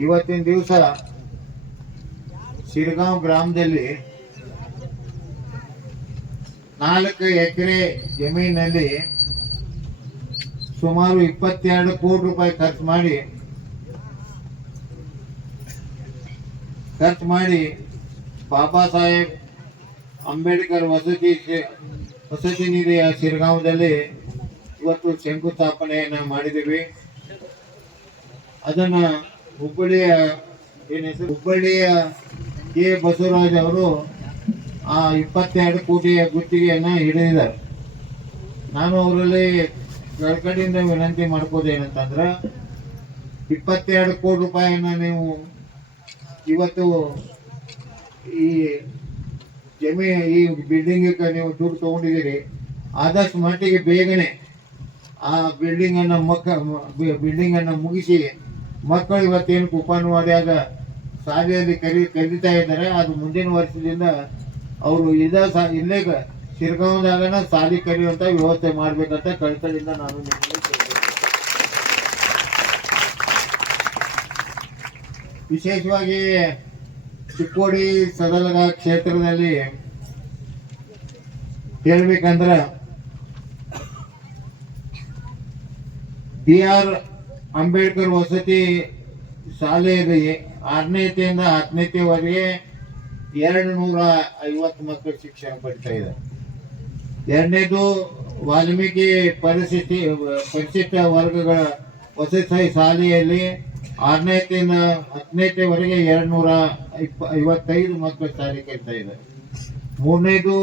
ಇವತ್ತಿನ ದಿವಸ ಶಿರಗಾಂವ್ ಗ್ರಾಮದಲ್ಲಿ ನಾಲ್ಕು ಎಕರೆ ಜಮೀನಲ್ಲಿ ಸುಮಾರು ಇಪ್ಪತ್ತೆರಡು ಕೋಟಿ ರೂಪಾಯಿ ಖರ್ಚು ಮಾಡಿ ಖರ್ಚು ಮಾಡಿ ಬಾಬಾ ಸಾಹೇಬ್ ಅಂಬೇಡ್ಕರ್ ವಸತಿ ವಸತಿ ನಿಧಿಯ ಶಿರಗಾಂವದಲ್ಲಿ ಇವತ್ತು ಶಂಕುಸ್ಥಾಪನೆಯನ್ನು ಮಾಡಿದ್ದೀವಿ. ಅದನ್ನ ಹುಬ್ಬಳ್ಳಿಯ ಏನ್ ಹೆಸರು? ಹುಬ್ಬಳ್ಳಿಯ ಕೆ. ಬಸವರಾಜ್ ಅವರು ಆ ಇಪ್ಪತ್ತೆರಡು ಕೋಟಿಯ ಗುತ್ತಿಗೆಯನ್ನು ಹಿಡಿದಿದ್ದಾರೆ. ನಾನು ಅವರಲ್ಲಿ ಕಡೆಯಿಂದ ವಿನಂತಿ ಮಾಡ್ಕೋದೇನಂತಂದ್ರೆ, ಇಪ್ಪತ್ತೆರಡು ಕೋಟಿ ರೂಪಾಯಿಯನ್ನು ನೀವು ಇವತ್ತು ಈ ಜಮೀ, ಈ ಬಿಲ್ಡಿಂಗ್ ನೀವು ದುಡ್ಡು ತೊಗೊಂಡಿದ್ದೀರಿ, ಆದಷ್ಟು ಮಟ್ಟಿಗೆ ಬೇಗನೆ ಆ ಬಿಲ್ಡಿಂಗನ್ನು ಮಕ್ಕ ಬಿಲ್ಡಿಂಗನ್ನು ಮುಗಿಸಿ ಮಕ್ಕಳು ಇವತ್ತೇನು ಕುಪಾನವಾಡಿಯಾಗ ಶಾಲೆಯಲ್ಲಿ ಕರಿ ಕಲಿತಾ ಇದ್ದಾರೆ. ಅದು ಮುಂದಿನ ವರ್ಷದಿಂದ ಅವರು ಇದ ಸಾ, ಇಲ್ಲೇ ಶಿರ್ಗಾಂವದಾಗನ ಶಾಲೆ ಕರೆಯುವಂಥ ವ್ಯವಸ್ಥೆ ಮಾಡ್ಬೇಕಂತ ಕಳ್ಕಳಿಂದ ನಾನು ನಿಮಗೆ ವಿಶೇಷವಾಗಿ ಚಿಕ್ಕೋಡಿ ಸದಲಗ ಕ್ಷೇತ್ರದಲ್ಲಿ ಹೇಳಬೇಕಂದ್ರೆ ಬಿ ಆರ್ ಅಂಬೇಡ್ಕರ್ ವಸತಿ ಶಾಲೆಯಲ್ಲಿ ಆರನೇತೆಯಿಂದ ಹತ್ತನೇತೆವರೆಗೆ ಎರಡು ನೂರ ಐವತ್ತು ಮಕ್ಕಳು ಶಿಕ್ಷಣ ಪಡಿತಾ ಇದ್ದಾರೆ. ಎರಡನೇದು ವಾಲ್ಮೀಕಿ ಪರಿಸ್ಥಿತಿ, ಪರಿಶಿಷ್ಟ ವರ್ಗಗಳ ವಸತಿ ಶಾಲೆಯಲ್ಲಿ ಆರನೇತೆಯಿಂದ ಹತ್ತನೇತೆವರೆಗೆ ಎರಡು ನೂರ ಇಪ್ಪ, ಐವತ್ತೈದು ಮಕ್ಕಳು ಶಾಲೆ ಕೇಳ್ತಾ ಇದ್ದಾರೆ. ಮೂರನೇದು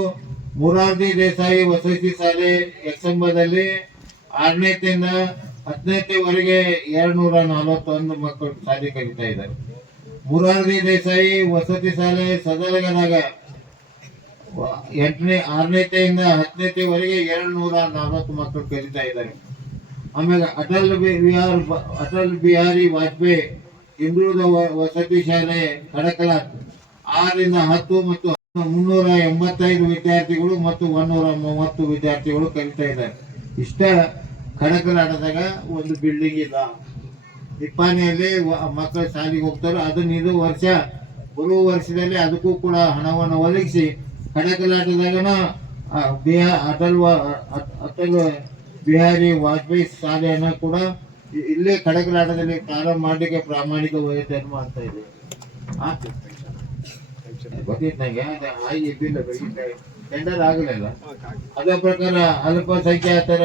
ಮುರಾರ್ಜಿ ದೇಸಾಯಿ ವಸತಿ ಶಾಲೆ ಎಕ್ಸಂಬದಲ್ಲಿ ಆರನೇತೆಯಿಂದ ಹತ್ತನೇತೆವರೆಗೆ ಎರಡು ನೂರ ನಲವತ್ತೊಂದು ಮಕ್ಕಳು ಶಾಲೆ ಕಲಿತಾ ಇದ್ದಾರೆ ಮುರಾರ್ಜಿ ದೇಸಾಯಿ ವಸತಿ ಶಾಲೆ ಸದಲಗದಾಗ ವ- ಎಂಟನೇ ಆರನೇತೆಯಿಂದ ಹತ್ತನೇತೆವರೆಗೆ ಎರಡು ನೂರ ನಲವತ್ತು ಮಕ್ಕಳು ಕಲಿತಾ ಇದ್ದಾರೆ. ಆಮೇಲೆ ಅಟಲ್ ಬಿಹಾರ್ ಅಟಲ್ ಬಿಹಾರಿ ವಾಜಪೇಯಿ ಹಿಂದುಳಿದ ವಸತಿ ಶಾಲೆ ಕಡಕಲ ಆರರಿಂದ ಹತ್ತು ಮತ್ತು ಮುನ್ನೂರ ಎಂಬತ್ತೈದು ವಿದ್ಯಾರ್ಥಿಗಳು ಮತ್ತು ಒಂದೂರ ಮೂವತ್ತು ವಿದ್ಯಾರ್ಥಿಗಳು ಕಲಿತಾ ಇದ್ದಾರೆ. ಇಷ್ಟ ಕಡಕಲಾಟದಾಗ ಒಂದು ಬಿಲ್ಡಿಂಗ್ ಇಲ್ಲ. ನಿಪ್ಪಾಣಿಯಲ್ಲಿ ಮಕ್ಕಳ ಶಾಲೆಗೆ ಹೋಗ್ತಾರೋ ಅದನ್ನ ಇದು ವರ್ಷ ಬರುವ ವರ್ಷದಲ್ಲಿ ಅದಕ್ಕೂ ಕೂಡ ಹಣವನ್ನು ಒದಗಿಸಿ ಕಡಕಲಾಟದಾಗನ ಆ, ಬಿಹಾರ್ ಅಟಲ್ ಅಟಲ್ ಬಿಹಾರಿ ವಾಜಪೇಯಿ ಶಾಲೆಯನ್ನ ಕೂಡ ಇಲ್ಲೇ ಕಡಕಲಾಟದಲ್ಲಿ ಪ್ರಾರಂಭ ಮಾಡಲಿಕ್ಕೆ ಪ್ರಾಮಾಣಿಕ ವಯಸ್ಸನ್ನು ಮಾಡ್ತಾ ಇದೆ ಆಗಿ ಟೆಂಡರ್ ಆಗಲಿಲ್ಲ ಅದೇ ಪ್ರಕಾರ ಅಲ್ಪಸಂಖ್ಯಾತರ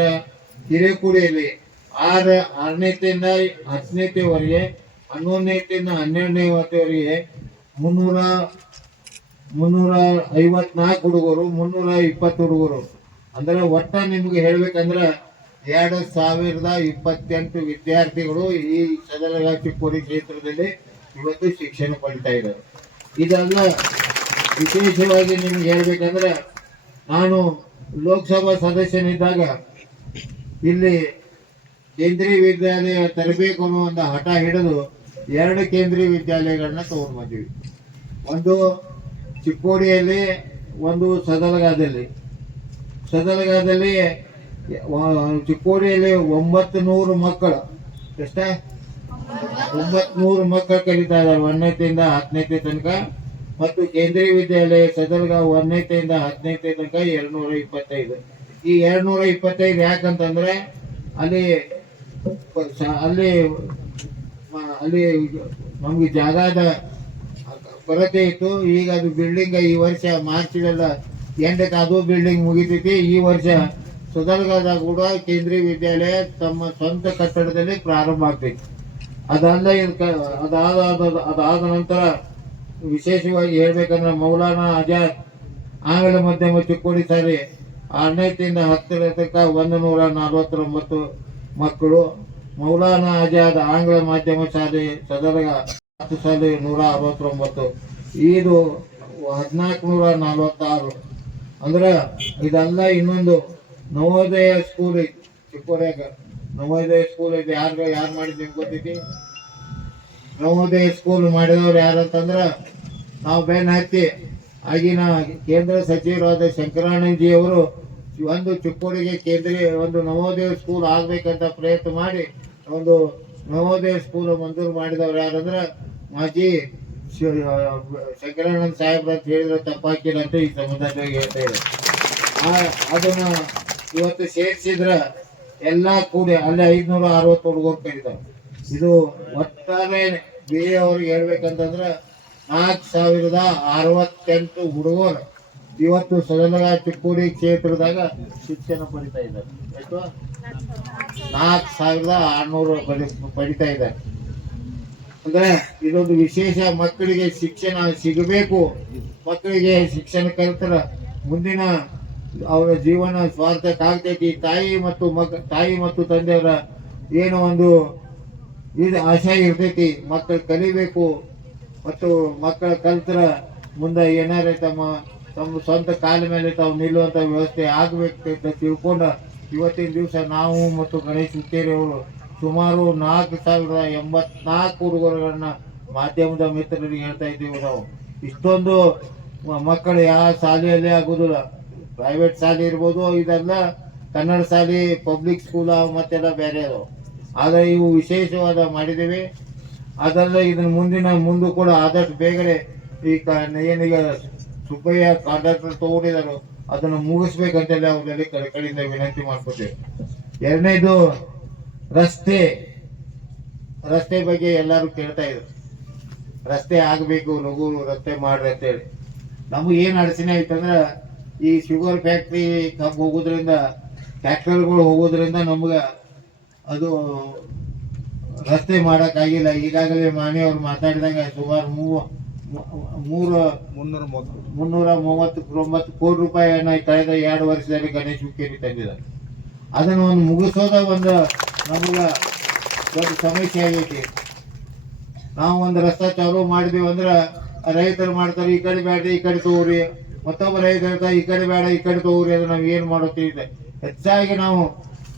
ಹಿರೇಕುಡಿಯಲ್ಲಿ ಆರ ಆರನೇತೆಯಿಂದ ಹತ್ತನೇತೆವರೆಗೆ ಹನ್ನೊಂದನೇತೆಯಿಂದ ಹನ್ನೆರಡನೇವರೆಗೆ ಮುನ್ನೂರ ಮುನ್ನೂರ ಐವತ್ನಾಲ್ಕು ಹುಡುಗರು, ಮುನ್ನೂರ ಇಪ್ಪತ್ತು ಹುಡುಗರು. ಅಂದರೆ ಒಟ್ಟ ನಿಮ್ಗೆ ಹೇಳ್ಬೇಕಂದ್ರೆ ಎರಡು ಸಾವಿರದ ಇಪ್ಪತ್ತೆಂಟು ವಿದ್ಯಾರ್ಥಿಗಳು ಈ ಸದರ ಚಿಕ್ಕೋಡಿ ಕ್ಷೇತ್ರದಲ್ಲಿ ಇವತ್ತು ಶಿಕ್ಷಣ ಪಡಿತಾ ಇದ್ದಾರೆ. ಇದೆಲ್ಲ ವಿಶೇಷವಾಗಿ ನಿಮ್ಗೆ ಹೇಳ್ಬೇಕಂದ್ರೆ ನಾನು ಲೋಕಸಭಾ ಸದಸ್ಯನಿದ್ದಾಗ ಇಲ್ಲಿ ಕೇಂದ್ರೀಯ ವಿದ್ಯಾಲಯ ತರಬೇಕು ಅನ್ನೋ ಒಂದು ಹಠ ಹಿಡಿದು ಎರಡು ಕೇಂದ್ರೀಯ ವಿದ್ಯಾಲಯಗಳನ್ನ ತಗೊಂಡು ಬಂದಿವಿ. ಒಂದು ಚಿಕ್ಕೋಡಿಯಲ್ಲಿ, ಒಂದು ಸದಲಗಾದಲ್ಲಿ. ಸದಲಗಾದಲ್ಲಿ ಚಿಕ್ಕೋಡಿಯಲ್ಲಿ ಒಂಬತ್ತು ನೂರು ಮಕ್ಕಳು. ಎಷ್ಟ? ಒಂಬತ್ತು ನೂರು ಮಕ್ಕಳು ಕಲಿತಾ ಇದ್ದಾರೆ ಒಂದನೇತೆಯಿಂದ ಹತ್ತನೇತೆ ತನಕ. ಮತ್ತು ಕೇಂದ್ರೀಯ ವಿದ್ಯಾಲಯ ಸದಲಗ ಒಂದನೇತೆಯಿಂದ ಹತ್ತನೇತೆ ತನಕ ಎರಡ್ನೂರ ಇಪ್ಪತ್ತೈದು. ಈ ಎರಡ್ನೂರ ಇಪ್ಪತ್ತೈದು ಯಾಕಂತಂದ್ರೆ ಅಲ್ಲಿ ಅಲ್ಲಿ ಅಲ್ಲಿ ನಮ್ಗೆ ಜಾಗದ ಕೊರತೆ ಇತ್ತು. ಈಗ ಅದು ಬಿಲ್ಡಿಂಗ್ ಈ ವರ್ಷ ಮಾರ್ಚ್ಗೆಲ್ಲ ಎಂಟಕ್ಕೆ ಅದು ಬಿಲ್ಡಿಂಗ್ ಮುಗಿತೈತಿ. ಈ ವರ್ಷ ಸುದರ್ಗದಾಗ ಕೂಡ ಕೇಂದ್ರೀಯ ವಿದ್ಯಾಲಯ ತಮ್ಮ ಸ್ವಂತ ಕಟ್ಟಡದಲ್ಲಿ ಪ್ರಾರಂಭ ಆಗ್ತೈತಿ. ಅದಲ್ಲ ಅದಾದ- ಅದಾದ ನಂತರ ವಿಶೇಷವಾಗಿ ಹೇಳ್ಬೇಕಂದ್ರೆ ಮೌಲಾನಾ ಆಜಾದ್ ಆಂಗ್ಲ ಮಾಧ್ಯಮ ಚಿಕ್ಕೋಡಿ ಸಾರಿ ಆರನೇತಿಂದ ಹತ್ತರ ತನಕ ಒಂದು ನೂರ ನಲವತ್ತೊಂಬತ್ತು ಮಕ್ಕಳು ಮೌಲಾನಾ ಆಜಾದ್ ಆಂಗ್ಲ ಮಾಧ್ಯಮ ಶಾಲೆ ಸದರಗ ಹತ್ತು ಶಾಲೆ ನೂರ ಅರವತ್ತೊಂಬತ್ತು ಇದು ಹದಿನಾಲ್ಕು ನೂರ ನಲವತ್ತಾರು ಅಂದ್ರೆ ಇದೆಲ್ಲ ಇನ್ನೊಂದು ನವೋದಯ ಸ್ಕೂಲ್ ಐತಿ ಚಿಕ್ಕೋರ್ಯಾಗ. ನವೋದಯ ಸ್ಕೂಲ್ ಐತಿ. ಯಾರು ಯಾರು ಮಾಡಿದ್ ನಿಮ್ಗೆ ಗೊತ್ತೈತಿ? ನವೋದಯ ಸ್ಕೂಲ್ ಮಾಡಿದವ್ರು ಯಾರಂತಂದ್ರ ನಾವು ಬೇನ್ ಹತ್ತಿ ಆಗಿನ ಕೇಂದ್ರ ಸಚಿವರಾದ ಶಂಕರಾನಂದಜಿ ಅವರು ಒಂದು ಚಿಕ್ಕೋಡಿಗೆ ಕೇಂದ್ರೀಯ ಒಂದು ನವೋದಯ ಸ್ಕೂಲ್ ಆಗ್ಬೇಕಂತ ಪ್ರಯತ್ನ ಮಾಡಿ ಒಂದು ನವೋದಯ ಸ್ಕೂಲ್ ಮಂಜೂರು ಮಾಡಿದವ್ರು ಯಾರಂದ್ರೆ ಮಾಜಿ ಶಂಕರಾನಂದ ಸಾಹೇಬ್ರ ಅಂತ ಹೇಳಿದ್ರೆ ತಪ್ಪಾಕಿಲ್ಲ ಅಂತ ಈ ಸಂಬಂಧವಾಗಿ ಹೇಳ್ತಾ ಅದನ್ನ ಇವತ್ತು ಸೇರಿಸಿದ್ರೆ ಎಲ್ಲ ಕೂಡಿ ಅಲ್ಲಿ ಐದುನೂರ ಅರವತ್ತು ಹುಡುಗರು ಕರೀತಾವ ಇದು ಒಟ್ಟಾರೆ ಬೇರೆಯವ್ರಿಗೆ ಹೇಳ್ಬೇಕಂತಂದ್ರೆ ನಾಲ್ಕು ಸಾವಿರದ ಅರವತ್ತೆಂಟು ಹುಡುಗರು ಇವತ್ತು ಸದನಗ ಚಿಕ್ಕೋಡಿ ಕ್ಷೇತ್ರದಾಗ ಶಿಕ್ಷಣ ಪಡಿತಾ ಇದ್ದಾರೆ. ಎಷ್ಟು ನಾಲ್ಕು ಸಾವಿರದ ಆರ್ನೂರು ಪಡಿ, ಪಡಿತಾ ಇದ್ದಾರೆ. ಅಂದ್ರೆ ಇದೊಂದು ವಿಶೇಷ ಮಕ್ಕಳಿಗೆ ಶಿಕ್ಷಣ ಸಿಗಬೇಕು. ಮಕ್ಕಳಿಗೆ ಶಿಕ್ಷಣ ಕಲಿತರ ಮುಂದಿನ ಅವರ ಜೀವನ ಸ್ವಾರ್ಥಕ್ಕಾಗ್ತೈತಿ. ತಾಯಿ ಮತ್ತು ಮಕ್ ತಾಯಿ ಮತ್ತು ತಂದೆಯವರ ಏನೋ ಒಂದು ಇದು ಆಶಯ ಇರ್ತೈತಿ. ಮಕ್ಕಳು ಕಲಿಬೇಕು. ಮತ್ತು ಮಕ್ಕಳ ಕಲ್ತರ ಮುಂದೆ ಏನಾರ ತಮ್ಮ ತಮ್ಮ ಸ್ವಂತ ಕಾಲ ಮೇಲೆ ತಾವು ನಿಲ್ಲುವಂಥ ವ್ಯವಸ್ಥೆ ಆಗಬೇಕು ಅಂತ ತಿಳ್ಕೊಂಡ ಇವತ್ತಿನ ದಿವಸ ನಾವು ಮತ್ತು ಗಣೇಶ್ ಅವರು ಸುಮಾರು ನಾಲ್ಕು ಸಾವಿರದ ಎಂಬತ್ನಾಲ್ಕು ಹುಡುಗರುಗಳನ್ನ ಮಾಧ್ಯಮದ ಮಿತ್ರರಿಗೆ ಹೇಳ್ತಾ ಇದ್ದೀವಿ ನಾವು. ಇಷ್ಟೊಂದು ಮಕ್ಕಳು ಯಾವ ಶಾಲೆಯಲ್ಲಿ ಆಗೋದಿಲ್ಲ. ಪ್ರೈವೇಟ್ ಶಾಲೆ ಇರ್ಬೋದು, ಇದೆಲ್ಲ ಕನ್ನಡ ಶಾಲೆ ಪಬ್ಲಿಕ್ ಸ್ಕೂಲ್ ಮತ್ತೆಲ್ಲ ಬೇರೆ ಅದು. ಆದರೆ ಇವು ವಿಶೇಷವಾದ ಮಾಡಿದ್ದೀವಿ ಅದಲ್ಲ ಇದನ್ನ ಮುಂದಿನ, ಮುಂದೆ ಕೂಡ ಆದಷ್ಟು ಬೇಗನೆ ಈ ಕ ಏನೀಗ ಸುಬ್ಬಯ್ಯ ಕಾಂಟ್ರಾಕ್ಟರ್ ತಗೊಂಡಿದ್ದಾರೋ ಅದನ್ನು ಮುಗಿಸ್ಬೇಕಂತೆಲ್ಲ ಅವರಲ್ಲಿ ಕಡೆ ಕಡೆಯಿಂದ ವಿನಂತಿ ಮಾಡ್ಕೊತೇವೆ ಎರಡನೇದು ರಸ್ತೆ. ರಸ್ತೆ ಬಗ್ಗೆ ಎಲ್ಲರೂ ಕೇಳ್ತಾ ಇದ್ರು. ರಸ್ತೆ ಆಗಬೇಕು, ಲಘು ರಸ್ತೆ ಮಾಡ್ರಿ ಅಂತೇಳಿ. ನಮಗೆ ಏನು ಅಡಚಣೆ ಆಯ್ತಂದ್ರೆ ಈ ಶುಗರ್ ಫ್ಯಾಕ್ಟ್ರಿ ಕಬ್ಬು ಹೋಗೋದ್ರಿಂದ ಫ್ಯಾಕ್ಟ್ರಿಗಳು ಹೋಗೋದ್ರಿಂದ ನಮ್ಗೆ ಅದು ರಸ್ತೆ ಮಾಡೋಕ್ಕಾಗಿಲ್ಲ. ಈಗಾಗಲೇ ಮಾನ್ಯವ್ರು ಮಾತಾಡಿದಾಗ ಸುಮಾರು ಮೂವ ಮೂರು ಮುನ್ನೂರ ಮೂವತ್ತು. ಮುನ್ನೂರ ಮೂವತ್ತೊಂಬತ್ತು ಕೋಟಿ ರೂಪಾಯಿಯನ್ನ ಕಳೆದ ಎರಡು ವರ್ಷದಲ್ಲಿ ಗಣೇಶ ಹುಕ್ಕೇರಿ ತಂದಿದ್ದಾರೆ. ಅದನ್ನು ಒಂದು ಮುಗಿಸೋದ ಒಂದು ನಮಗ ದೊಡ್ಡ ಸಮಸ್ಯೆ ಆಗೈತಿ. ನಾವು ಒಂದು ರಸ್ತೆ ಚಾಲು ಮಾಡಿದೀವಿ ಅಂದ್ರೆ ರೈತರು ಮಾಡ್ತಾರೆ ಈ ಕಡೆ ಬೇಡ ಈ ಕಡೆ ತಗೋರಿ. ಮತ್ತೊಬ್ಬ ರೈತ ಹೇಳ್ತಾರೆ ಈ ಕಡೆ ಬೇಡ ಈ ಕಡೆ ತಗೋರಿ ಅದು ನಾವು ಏನು ಮಾಡುತ್ತೀವಿ ಹೆಚ್ಚಾಗಿ ನಾವು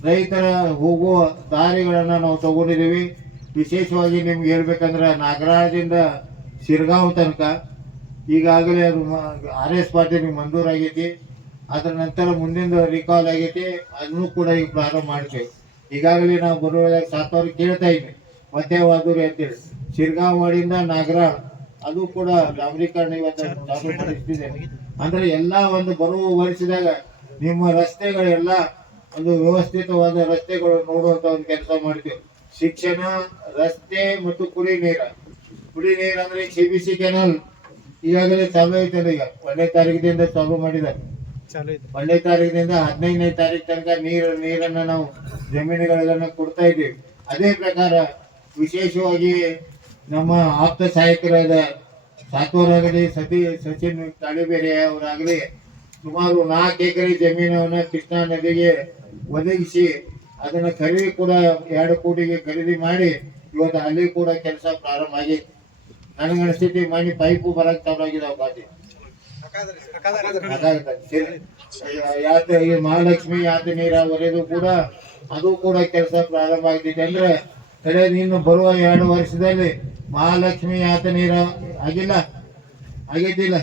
ರೈತರ ಹೋಗುವ ದಾರಿಗಳನ್ನು ನಾವು ತಗೊಂಡಿದ್ದೀವಿ. ವಿಶೇಷವಾಗಿ ನಿಮ್ಗೆ ಹೇಳ್ಬೇಕಂದ್ರೆ ನಾಗರಾಜದಿಂದ ಶಿರ್ಗಾಂವ್ ತನಕ ಈಗಾಗಲೇ ಅದು ಆರ್ ಎಸ್ ಪಾಟೀಲ್ ಮಂಜೂರಾಗೈತಿ. ಅದರ ನಂತರ ಮುಂದಿನ ರಿಕಾಲ್ ಆಗೈತಿ. ಅದನ್ನು ಕೂಡ ಈಗ ಪ್ರಾರಂಭ ಮಾಡ್ತೇವೆ. ಈಗಾಗಲೇ ನಾವು ಬರುವಾಗ ಸಾತವ್ರು ಕೇಳ್ತಾ ಇದ್ವಿ. ಮಧ್ಯವಾದೂರಿ ಅಂತೇಳಿ ಶಿರ್ಗಾಂವಾಡಿಯಿಂದ ನಾಗರಾಳ್, ಅದು ಕೂಡ ಡಾಂಬರೀಕರಣ ಇವತ್ತು ಅಂದ್ರೆ ಎಲ್ಲಾ ಒಂದು ಬರುವ ವರ್ಷದಾಗ ನಿಮ್ಮ ರಸ್ತೆಗಳೆಲ್ಲ ಒಂದು ವ್ಯವಸ್ಥಿತವಾದ ರಸ್ತೆಗಳು ನೋಡುವಂತ ಒಂದು ಕೆಲಸ ಮಾಡ್ತೀವಿ. ಶಿಕ್ಷಣ, ರಸ್ತೆ ಮತ್ತು ಕುಡಿ ನೀರ. ಕುಡಿ ನೀರು ಅಂದ್ರೆ ಸಿ ಬಿ ಸಿ ಕೆನಲ್ ಈಗಾಗಲೇ ಚಾಲು ಐತಲ್ಲ ಈಗ. ಒಂದನೇ ತಾರೀಕಿನಿಂದ ಚಾಲು ಮಾಡಿದ್ದಾರೆ ಒಂದನೇ ತಾರೀಕಿನಿಂದ ಹದಿನೈದನೇ ತಾರೀಕು ತನಕ ನೀರು ನೀರನ್ನ ನಾವು ಜಮೀನುಗಳನ್ನು ಕೊಡ್ತಾ ಇದ್ದೀವಿ. ಅದೇ ಪ್ರಕಾರ ವಿಶೇಷವಾಗಿ ನಮ್ಮ ಆಪ್ತ ಸಹಾಯಕರಾದ ಸಾತ್ವರಾಗಲಿ ಸತಿ ಸಚಿನ್ ತಾಳಿಬೇರೆ ಅವರಾಗಲಿ ಸುಮಾರು ನಾಲ್ಕು ಎಕರೆ ಜಮೀನನ್ನು ಕೃಷ್ಣಾ ನದಿಗೆ ಒದಗಿಸಿ ಅದನ್ನು ಖರೀದಿ ಕೂಡ ಎರಡು ಕೋಟಿಗೆ ಖರೀದಿ ಮಾಡಿ ಇವತ್ತು ಅಲ್ಲಿ ಕೂಡ ಕೆಲಸ ಪ್ರಾರಂಭ ಆಗಿದೆ ನನಗೆ ಸ್ಥಿತಿ ಮನೆ ಪೈಪು ಬರಕ್ ಬಾಜಿ ಅದಾಗುತ್ತೆ. ಯಾತ ಈ ಮಹಾಲಕ್ಷ್ಮಿ ಯಾತ ನೀರಾವರಿದು ಕೂಡ ಅದು ಕೂಡ ಕೆಲಸ ಪ್ರಾರಂಭ ಆಗ್ತಿದೆ ಅಂದ್ರೆ ಕಡೆ ನೀನು ಬರುವ ಎರಡು ವರ್ಷದಲ್ಲಿ ಮಹಾಲಕ್ಷ್ಮಿ ಯಾತ ನೀರ ಆಗಿಲ್ಲ? ಆಗಿದ್ದಿಲ್ಲ?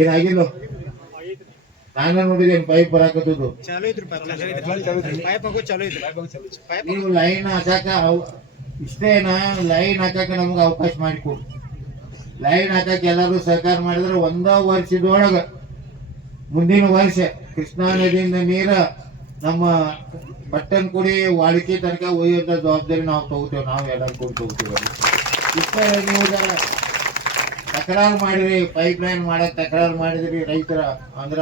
ಏನಾಗಿಲ್ಲ ನಾನು ನೋಡಿದ್ದೇನೆ ಪೈಪ್ ಬರಾಕತ್ತದು. ನೀವು ಲೈನ್ ಹಾಕಾಕ ಇಷ್ಟೇನಾ? ಲೈನ್ ಹಾಕಕ್ಕೆ ನಮ್ಗೆ ಅವಕಾಶ ಮಾಡಿಕೊಡು ಲೈನ್ ಹಾಕಕ್ಕೆ ಎಲ್ಲರೂ ಸಹಕಾರ ಮಾಡಿದ್ರೆ ಒಂದ ವರ್ಷದೊಳಗ ಮುಂದಿನ ವರ್ಷ ಕೃಷ್ಣಾ ನದಿಯಿಂದ ನೀರ ನಮ್ಮ ಬಟ್ಟನ್ ಕುಡಿ ವಾಡಿಕೆ ತನಕ ಒಯ್ಯುವಂತ ಜವಾಬ್ದಾರಿ ನಾವು ತಗೋತೇವೆ, ನಾವು ಎಲ್ಲರೂ ಕೂಡ ತಗೋತೀವಿ ಇಷ್ಟ ನೀವು ತಕರಾರು ಮಾಡಿರಿ ಪೈಪ್ ಲೈನ್ ಮಾಡಕ್ ತಕರಾರು ಮಾಡಿದ್ರಿ ರೈತರ ಅಂದ್ರ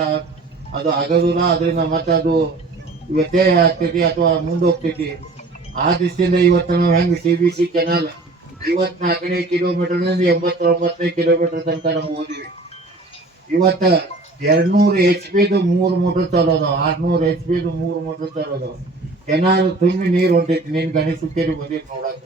ಅದು ಆಗೋದಿಲ್ಲ ಅದರಿಂದ ಮತ್ತೆ ಅದು ವ್ಯತ್ಯಯ ಆಗ್ತೈತಿ ಅಥವಾ ಮುಂದೆ ಹೋಗ್ತೈತಿ ಆ ದೃಷ್ಟಿಯಿಂದ ಇವತ್ತು ನಾವು ಹೆಂಗೆ C B C canal kilometer ಕಿಲೋಮೀಟರ್ನಿಂದ ಎಂಬತ್ತೊಂಬತ್ತನೇ ಕಿಲೋಮೀಟರ್ ತನಕ ನಾವು ಓದಿವಿ. ಇವತ್ತ ಎರಡ್ನೂರು ಎಚ್ ಪಿದು ಮೂರು ಮೋಟರ್ ತರೋದು, ಆರ್ನೂರು ಎಚ್ ಪಿದು ಮೂರು ಮೋಟರ್ ತರೋದು. ಕೆನಾಲ್ ತುಂಬಿ ನೀರು ಹೊಂಟೈತಿ, ನೀನು ಗಣೇಶ ಬಂದಿತ್ತು ನೋಡಕ್